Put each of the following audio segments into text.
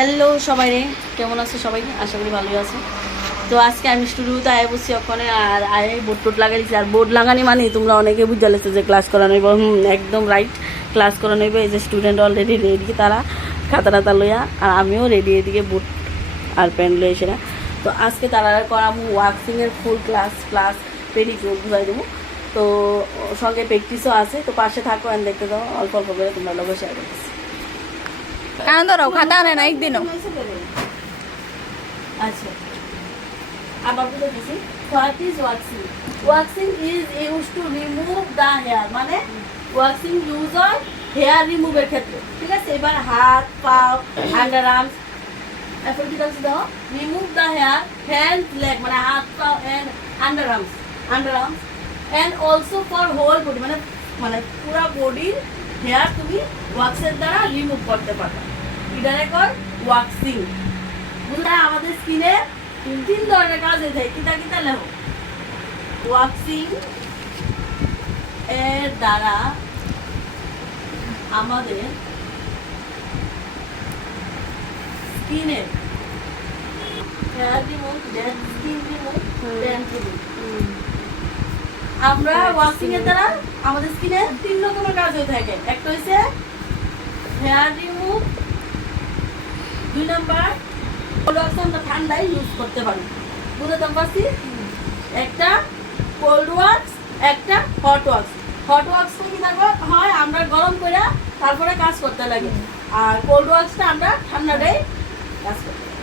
Hello সবাই রে কেমন আছো সবাই? আশা করি ভালোই আছো। তো আজকে আমি স্টুডিওতে আয় বসছি ওখানে, আর আয় বোর্ড টোট লাগাইছি আর বোর্ড লাগানি মানে তোমরা অনেকে বুঝে লেছো যে ক্লাস করানো হুম, একদম রাইট ক্লাস করানো হইব। এই যে স্টুডেন্ট অলরেডি রেডি তারা, খাতা টাতা লইয়া, আর আমিও রেডি এদিকে বুট আর প্যান্ট লই এসে তো আজকে তারা করাবো ওয়াক্সিংয়ের ফুল ক্লাস প্লাস পেডিকিউর ঘুরাই দেবো। তো সঙ্গে প্র্যাকটিসও আছে। তো পাশে থাকো আর দেখতে দাও অল্প অল্প করে তোমরা লোক শেয়ার করতেছি। কারণ ধরো, খাতা আনে না, একদিনও। আচ্ছা। মানে ঠিক আছে? এবার হাত আন্ডার আর্মস এরপর কি দ্য হেয়ার মানে হাত, পা অলসো ফর বডি মানে মানে পুরো বডির হেয়ার তুমি ওয়াক্সের দ্বারা রিমুভ করতে পারো এটারে কর ওয়াক্সিং বুঝলা? আমাদের স্কিনে তিন তিন ধরনের কাজ হয়ে থাকে কিতা কিতা লেখো? ওয়াক্সিং এর দ্বারা আমাদের স্কিনের hair remove dead skin remove ড্যান্ড remove আমরা ওয়াক্সিং এর দ্বারা আমাদের স্কিনে তিন রকমের কাজ হয়ে থাকে। একটা হচ্ছে হেয়ার রিমুভ দুই নাম্বার কোল্ড আমরা ঠান্ডায় ইউজ করতে পারি। বুঝতে পারছি? একটা কোল্ড ওয়াক্স একটা হট ওয়াক্স হট ওয়াক্সটা কি থাকবে হয়? আমরা গরম করে তারপরে কাজ করতে লাগে। আর কোল্ড ওয়াক্সটা আমরা ঠান্ডাটাই কাজ করতে লাগে।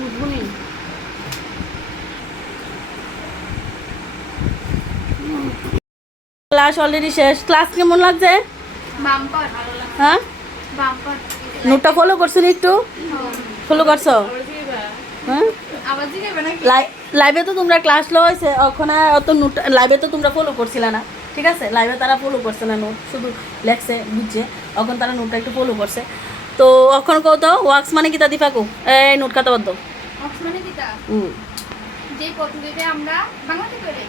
তার বুঝবুনি ক্লাস অলরেডি শেষ। ক্লাস কেমন লাগছে? হ্যাঁ? নোটটা ফলো করছ নি একটু? ফলো করছ? হ্যাঁ? জিগাবে নাকি? লাইভে তো তোমরা ক্লাস লো হয়েছে ওখানে অত নোট লাইভে তো তোমরা ফলো করছিলে না। ঠিক আছে? লাইভে তারা ফলো করছে না নোট শুধু লেখছে বুঝছে। এখন তারা নোটটা একটু ফলো করছে। তো এখন কত ওয়াক্স মানে কি তা দিফাকু এই নোট খাতা বদ্ধ মানে যে পদ্ধতিতে আমরা বাংলাতে করে।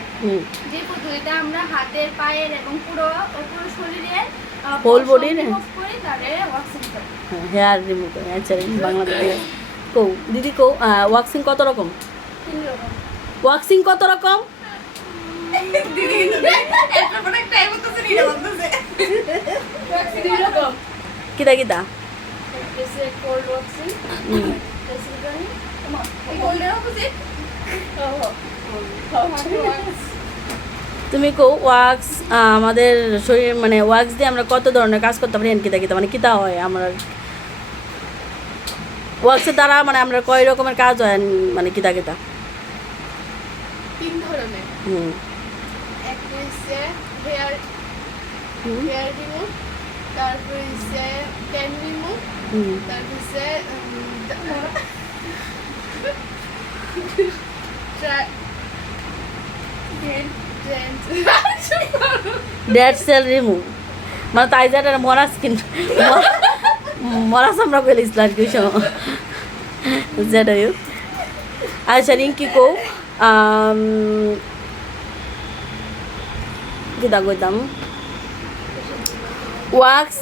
যে পদ্ধতিতে আমরা হাতের পায়ের এবং পুরো পুরো শরীরের আহ, Whole body পশম রে? remove করে তারে ওয়াক্সিং করি। হেয়ার রিমুভ করে আচ্ছা বাংলাদেশে কৌ দিদি কৌ ওয়াক্সিং কত রকম? তিন রকম। ওয়াক্সিং কত রকম? কিতা কিতা কোল্ড ওয়াক্সিং অপোজিট তুমি কো ওয়াক্স আমাদের শরীর মানে ওয়াক্স দিয়ে আমরা কত ধরনের কাজ করতে পারি কিতা কিতা মানে কিতা হয় আমরা? ওয়াক্সের দ্বারা মানে আমরা কয় রকমের কাজ হয় মানে কিতা কিতা? তিন ধরনের। হুম। একটা হচ্ছে হেয়ার হেয়ার রিমুভ তারপর হচ্ছে ট্যান রিমুভ হুম। তারপর হচ্ছে ডেড সেল রিমুভ মানে তাই যে একটা মরা স্কিন মরা চামড়া করে দিছিল আর কি ওই সময় যেটা হোক আচ্ছা রিঙ্কি কো কিতা কইতাম? ওয়াক্স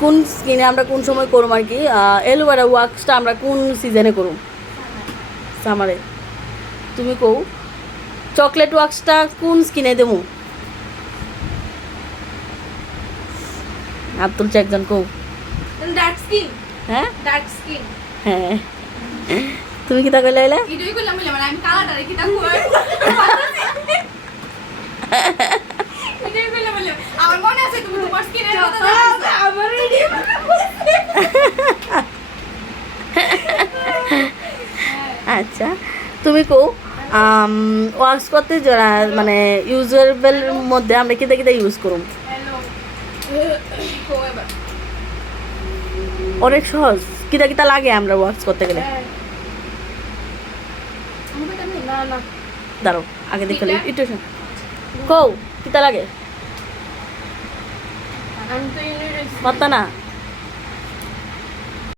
কোন স্কিনে আমরা কোন সময় করুম আর কি? এলোভেরা ওয়াক্সটা আমরা কোন সিজনে করুম? সামারে তুমি কও? চকলেট ওয়াক্সটা কোন স্কিনে দেবো? তুলছে একজন কৌ। Dark skin. হ্যাঁ? Dark skin. হ্যাঁ। তুমি কি তা কইলে এলে এটাই করলাম বলে মানে আমি কালারটা রেখে কই এটাই করলাম বলে আমার মনে আছে তুমি তোমার স্কিনের কথা আমার রেডি আচ্ছা তুমি কো। ওয়াক্স করতে যারা মানে ইউজেবল মধ্যে আমরা কিতা কিতা ইউজ করুম? অনেক সহজ। কিতা কিতা লাগে আমরা ওয়াক্স করতে গেলে? দাঁড়ো আগে দেখে? একটু। কৌ কিতা লাগে? পাত্তা না?